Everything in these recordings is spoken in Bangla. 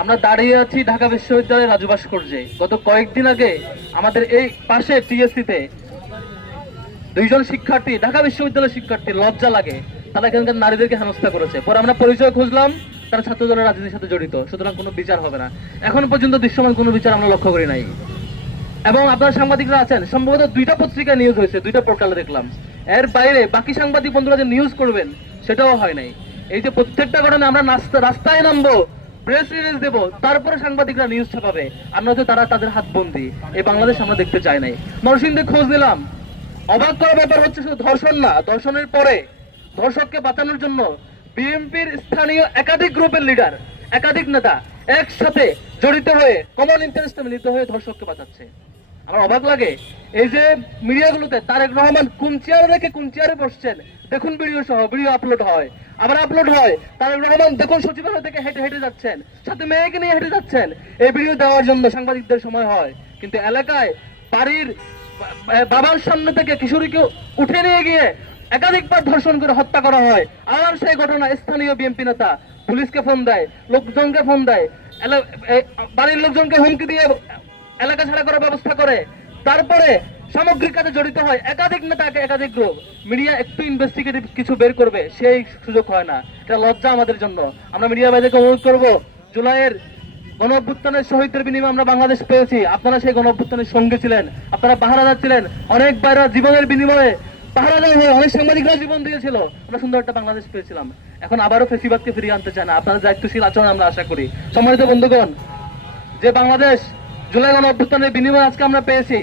আমরা দাঁড়িয়ে আছি ঢাকা বিশ্ববিদ্যালয়ের রাজু ভাস্কর্যে। গত কয়েকদিন আগে আমাদের এই পাশে টিএসসিতে দুইজন শিক্ষার্থী, ঢাকা বিশ্ববিদ্যালয়ের শিক্ষার্থী, লজ্জা লাগে, তারা এখানকার নারীদেরকে হেনস্থা করেছে। পরে আমরা পরিচয় খুঁজলাম, তারা ছাত্র দলের রাজনীতির সাথে জড়িত, সুতরাং কোনো বিচার হবে না। এখন পর্যন্ত দৃশ্যমান কোনো বিচার আমরা লক্ষ্য করি নাই। এবং আপনারা সাংবাদিকরা আছেন, সম্ভবত 2টা পত্রিকা নিউজ হয়েছে, 2টা পোর্টালে দেখলাম। এর বাইরে বাকি সাংবাদিক বন্ধুরা যে নিউজ করবেন সেটাও হয় নাই। এই যে প্রত্যেকটা ঘটনা আমরা রাস্তায় নামবো, প্রেস রিলিজ দেবো, তারপরে সাংবাদিকরা নিউজ ছাপাবে, আর নয়তো তারা তাদের হাত বন্দি। এই বাংলাদেশ আমরা দেখতে চাই নাই। নরসিংদীতে খোঁজ নিলাম, অবাক করার ব্যাপার হচ্ছে শুধু ধর্ষণ না, ধর্ষণের পরে ধর্ষককে বাঁচানোর জন্য বিএনপির স্থানীয় একাধিক গ্রুপের লিডার, একাধিক নেতা একসাথে জড়িত হয়ে, কমন ইন্টারেস্টে মিলিত হয়ে ধর্ষককে বাঁচাচ্ছে। আমার অবাক লাগে, এই যে মিডিয়াগুলোতে তারেক রহমান কোন চেয়ারে রেখে কোন চেয়ারে বসছেন দেখুন, ভিডিও সহ ভিডিও আপলোড হয়, আবার আপলোড হয়। তারেক রহমান দেখুন সচিবালয় থেকে হেঁটে হেঁটে যাচ্ছেন, সাথে মেয়েকে নিয়ে হেঁটে যাচ্ছেন। এই ভিডিও দেওয়ার জন্য সাংবাদিকদের সময় হয়, কিন্তু এলাকায় বাড়ির বাবার সামনে থেকে কিশোরীকে উঠে নিয়ে গিয়ে একাধিকবার ধর্ষণ করে হত্যা করা হয়। আর সেই ঘটনা স্থানীয় বিএনপি নেতা পুলিশকে ফোন দেয়, লোকজনকে ফোন দেয়, বাড়ির লোকজনকে হুমকি দিয়ে এলাকা ছাড়া করার ব্যবস্থা করে। তারপরে সামগ্রিক কাজে জড়িত হয় একাধিক নেতা, একাধিক গ্রুপ। মিডিয়া একটু ইনভেস্টিগেটিভ কিছু বের করবে, সেই সুযোগ হয় না। এটা লজ্জা আমাদের জন্য। আমরা মিডিয়া ভাইদেরকে অনুরোধ করবো, জুলাইয়ের গণঅভ্যুত্থানের শহীদদের বিনিময়ে আমরা বাংলাদেশ পেয়েছি। আপনারা সেই গণঅভ্যুত্থানের সঙ্গে ছিলেন, আপনারা পাহারাদার ছিলেন। অনেক বাইরা জীবনের বিনিময়ে পাহারাদার হয়ে অনেক সাংবাদিকরা জীবন দিয়েছিল। আমরা সুন্দর একটা বাংলাদেশ পেয়েছিলাম। এখন আবারও ফেসিবাদকে ফিরিয়ে আনতে চায় না। আপনাদের দায়িত্বশীল আচরণ আমরা আশা করি। সম্মানিত বন্ধুগণ, যে বাংলাদেশ জুলাই গণঅভ্যুত্থানের বিনিময়ে আজকে আমরা পেয়েছি,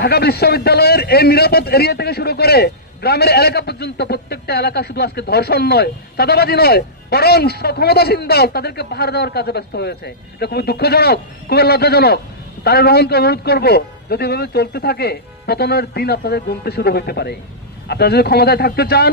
ঢাকা বিশ্ববিদ্যালয়ের এই নিরাপদ এরিয়া থেকে শুরু করে গ্রামের এলাকা পর্যন্ত প্রত্যেকটা এলাকা শুধু আজকে ধর্ষণ নয়, চাঁদাবাজি নয়, বরং ক্ষমতাসীন দল তাদেরকে পাহাড় দেওয়ার কাজে ব্যস্ত হয়েছে। এটা খুবই দুঃখজনক, খুবই লজ্জাজনক। তারেক রহমানকে অনুরোধ করবো, যদি এভাবে চলতে থাকে পতনের দিন আপনাদের গুনতে শুরু হতে পারে। আপনারা যদি ক্ষমতায় থাকতে চান,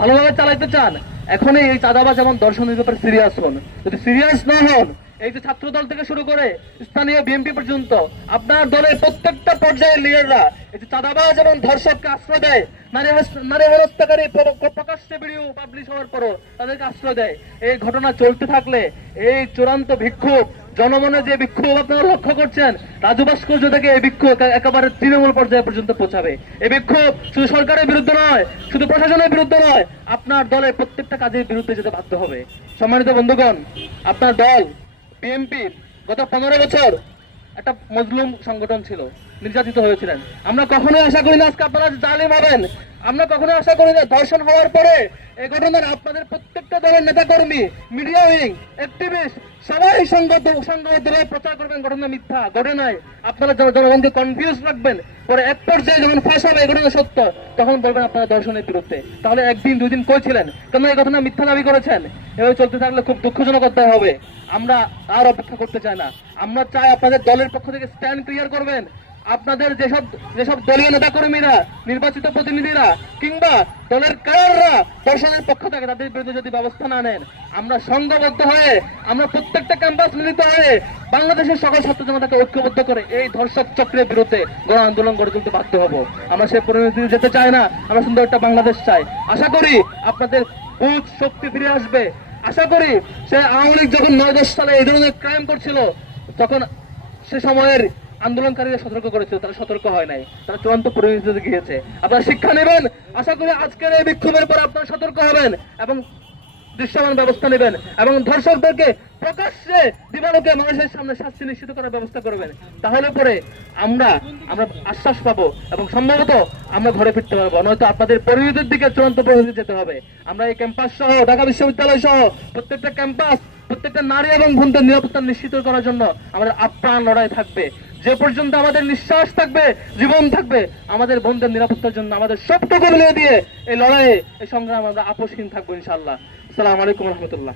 ভালোভাবে চালাইতে চান, এখনই এই চাঁদাবাজ এবং দর্শনের ব্যাপারে সিরিয়াস হন। যদি সিরিয়াস না হন, এই যে ছাত্র দল থেকে শুরু করে স্থানীয় বিএনপি পর্যন্ত আপনার দলের প্রত্যেকটা পর্যায়ের লিডাররা এই যে চাঁদাবাজ এবং ধর্ষককে আশ্রয় দেয়, নারী হেনস্থাকারী প্রকাশ্যে ভিডিও পাবলিশ হওয়ার পরও তাদেরকে আশ্রয় দেয়, এই ঘটনা চলতে থাকলে এই চূড়ান্ত বিক্ষোভ, জনমনে যে বিক্ষোভ আপনারা লক্ষ্য করছেন, রাজু ভাস্কর্য থেকে এই বিক্ষোভ একেবারে তৃণমূল পর্যায়ে পর্যন্ত পৌঁছাবে। এই বিক্ষোভ শুধু সরকারের বিরুদ্ধে নয়, শুধু প্রশাসনের বিরুদ্ধে নয়, আপনার দলের প্রত্যেকটা কাজের বিরুদ্ধে যেতে বাধ্য হবে। সম্মানিত বন্ধুগণ, আপনার দল বিএনপি গত 15 বছর একটা মজলুম সংগঠন ছিল, নির্যাতিত হয়েছিলেন। আমরা কখনোই আশা করি না আজকে আপনারা জালিম হবেন। আমরা কখনোই আশা করি না ধর্ষণ হওয়ার পরে এই ঘটনার আপনাদের প্রত্যেকটা দলের নেতা কর্মী, মিডিয়া উইং, অ্যাক্টিভিস্ট সবাই সংঘবদ্ধভাবে প্রচার করবেন ঘটনা মিথ্যা, ঘটে নাই। আপনারা জনগণকে কনফিউজ রাখবেন, পরে এক পর্যায়ে যখন ফাঁস হবে এই ঘটনা সত্য, তখন বলবেন আপনারা ধর্ষণের বিরুদ্ধে। তাহলে একদিন দুই দিন কই ছিলেন? কেন এই ঘটনা মিথ্যা দাবি করেছেন? এভাবে চলতে থাকলে খুব দুঃখজনক অধ্যায় হবে। আমরা আর অপেক্ষা করতে চাই না। আমরা চাই আপনাদের দলের পক্ষ থেকে স্ট্যান্ড ক্লিয়ার করবেন। আপনাদের যেসব দলীয় নেতা কর্মীরা, নির্বাচিত প্রতিনিধিরা কিংবা দলের ক্যাডাররা দর্শনের পক্ষ থেকে তাদের বিরুদ্ধে যদি ব্যবস্থা না নেন, আমরা সংঘবদ্ধ হয়ে, আমরা প্রত্যেকটা ক্যাম্পাস মিলিত হয়ে বাংলাদেশের সকল ছাত্র জনতাকে ঐক্যবদ্ধ করে এই ধর্ষক চক্রের বিরুদ্ধে গণ আন্দোলন গড়ে তুলতে বাধ্য হব। আমরা সেই পরিণতি যেতে চাই না, আমরা সুন্দর একটা বাংলাদেশ চাই। আশা করি আপনাদের বুঝ শক্তি ফিরে আসবে। আশা করি সে আওয়ামী লীগ যখন 9-10 সালে এই ধরনের ক্রাইম করছিল, তখন সে সময়ের আন্দোলনকারীরা সতর্ক করেছিল, তারা সতর্ক হয় নাই, তারা চূড়ান্ত পরিণতিতে গিয়েছে। আপনারা শিক্ষা নেবেন। আশা করি আজকের এই বিক্ষোভের পর আপনারা সতর্ক হবেন এবং দৃশ্যমান ব্যবস্থা নেবেন এবং ধর্ষকদেরকে প্রকাশ্যে দিবালোকে মানুষের সামনে শাস্তি নিশ্চিত করার ব্যবস্থা করবেন। তাহলে পরে আমরা আশ্বাস পাবো এবং সম্ভবত আমরা ঘরে ফিরতে পারবো। নয়তো আপনাদের পরিণতির দিকে চূড়ান্ত পরিণতি যেতে হবে। আমরা এই ক্যাম্পাস সহ, ঢাকা বিশ্ববিদ্যালয় সহ প্রত্যেকটা ক্যাম্পাস, প্রত্যেকটা নারী এবং বোনদের নিরাপত্তা নিশ্চিত করার জন্য আমাদের আপ্রাণ লড়াই থাকবে। যে পর্যন্ত আমাদের নিঃশ্বাস থাকবে, জীবন থাকবে, আমাদের বোনদের নিরাপত্তার জন্য আমাদের সবটুকু মিলিয়ে দিয়ে এই লড়াইয়ে, এই সংগ্রাম আমরা আপোষহীন থাকবো ইনশাআল্লাহ। আসসালামু আলাইকুম রহমতুল্লাহ।